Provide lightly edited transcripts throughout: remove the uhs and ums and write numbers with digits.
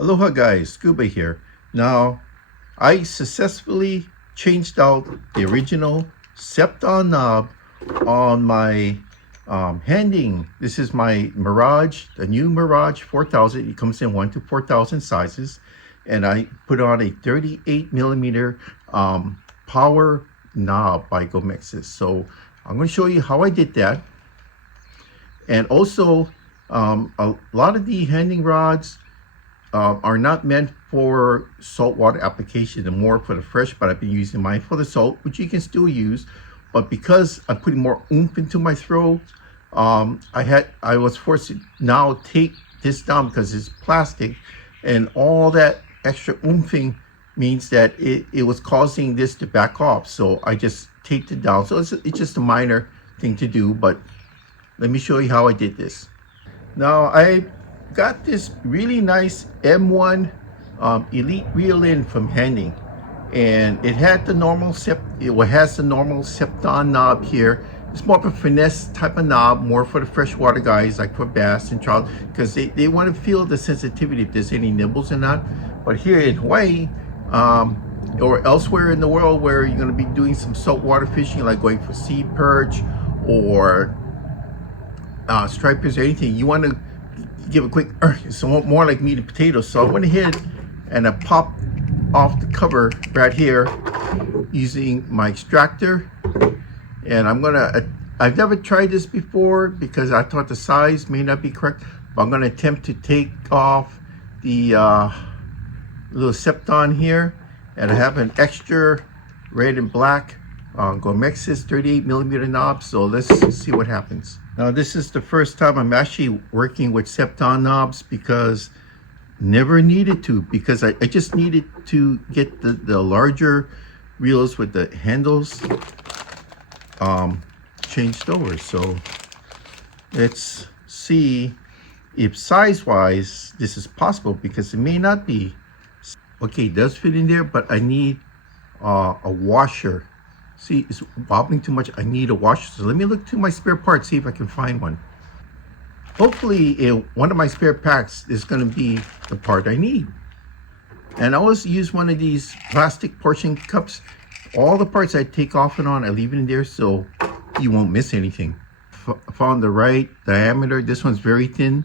Aloha guys, Scuba here. Now, I successfully changed out the original Septon knob on my handing. This is my Mirage, the new Mirage 4000. It comes in 1 to 4000 sizes. And I put on a 38 millimeter power knob by Gomexus. So I'm going to show you how I did that. And also, a lot of the handing rods are not meant for saltwater application. They're more for the fresh, but I've been using mine for the salt, which you can still use. But because I'm putting more oomph into my throw, I was forced to now take this down because it's plastic, and all that extra oomping means that it was causing this to back off. So I just taped it down. So it's just a minor thing to do, but let me show you how I did this. Now I got this really nice M1 Elite reel-in from Handing, and it had the normal has the normal Septon knob here. It's more of a finesse type of knob, more for the freshwater guys, like for bass and trout, because they want to feel the sensitivity if there's any nibbles or not. But here in Hawaii, or elsewhere in the world where you're going to be doing some saltwater fishing, like going for sea perch or stripers or anything, you want to give a quick it's more like meat and potatoes. So I went ahead and I popped off the cover right here using my extractor, and I've never tried this before because I thought the size may not be correct, but I'm going to attempt to take off the little Septon here, and I have an extra red and black Gomexus 38 millimeter knob. So let's see what happens. Now this is the first time I'm actually working with Septon knobs, because never needed to, because I just needed to get the larger reels with the handles changed over. So let's see if size-wise this is possible, because it may not be. Okay, it does fit in there, but I need a washer. See, it's wobbling too much. I need a washer. So let me look to my spare parts, see if I can find one. Hopefully, one of my spare packs is going to be the part I need. And I always use one of these plastic portion cups. All the parts I take off and on, I leave it in there so you won't miss anything. Found the right diameter. This one's very thin.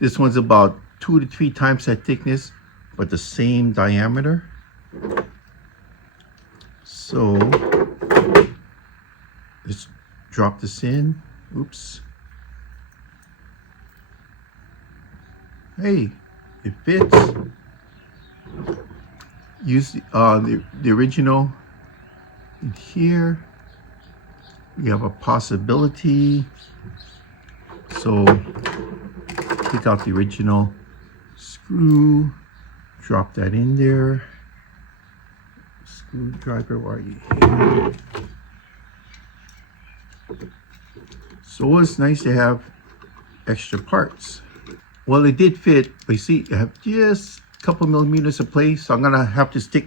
This one's about 2 to 3 times that thickness, but the same diameter. So let's drop this in. Oops. Hey, it fits. Use the original in here. We have a possibility. So take out the original screw, drop that in there. Screwdriver, why are you here? So it's nice to have extra parts. Well, it did fit, but you see, I have just a couple millimeters of play, so I'm gonna have to stick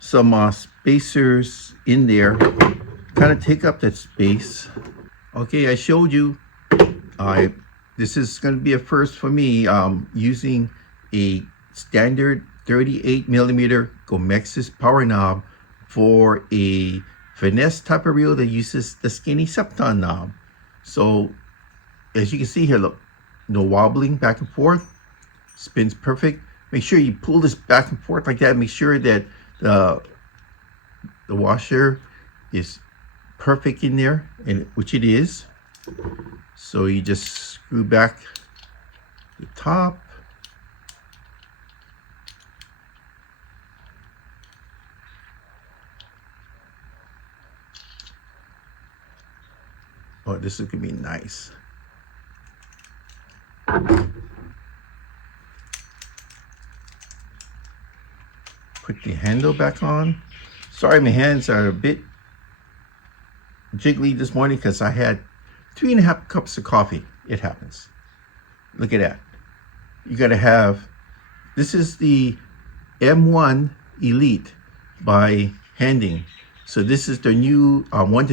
some spacers in there, kind of take up that space. Okay, I showed you. This is gonna be a first for me, using a standard 38 millimeter Gomexus power knob for a finesse type of reel that uses the skinny Septon knob. So as you can see here, look, no wobbling back and forth, spins perfect. Make sure you pull this back and forth like that. Make sure that the washer is perfect in there, and which it is. So you just screw back the top. Oh, this is gonna be nice. Put the handle back on. Sorry, my hands are a bit jiggly this morning because I had 3.5 cups of coffee. It happens. Look at that. You gotta have, this is the M1 Elite by Handing. So this is the new 1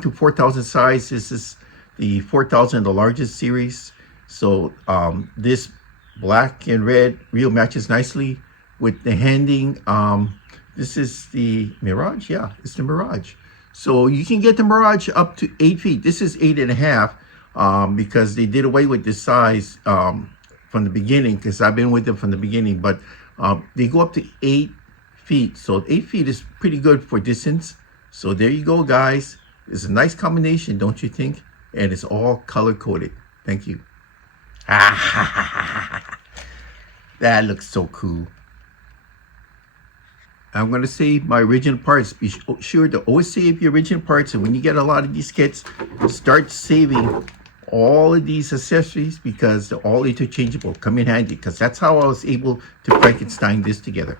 to 4,000 size. This is the 4,000, the largest series. So this black and red real matches nicely with the handing. This is the Mirage. Yeah, it's the Mirage. So you can get the Mirage up to 8 feet. This is 8.5 because they did away with this size from the beginning, because I've been with them from the beginning. But they go up to 8 feet. So 8 feet is pretty good for distance. So there you go, guys. It's a nice combination, don't you think? And it's all color coded. Thank you. That looks so cool. I'm going to save my original parts. Be sure to always save your original parts. And when you get a lot of these kits, start saving all of these accessories, because they're all interchangeable. Come in handy, because that's how I was able to Frankenstein this together.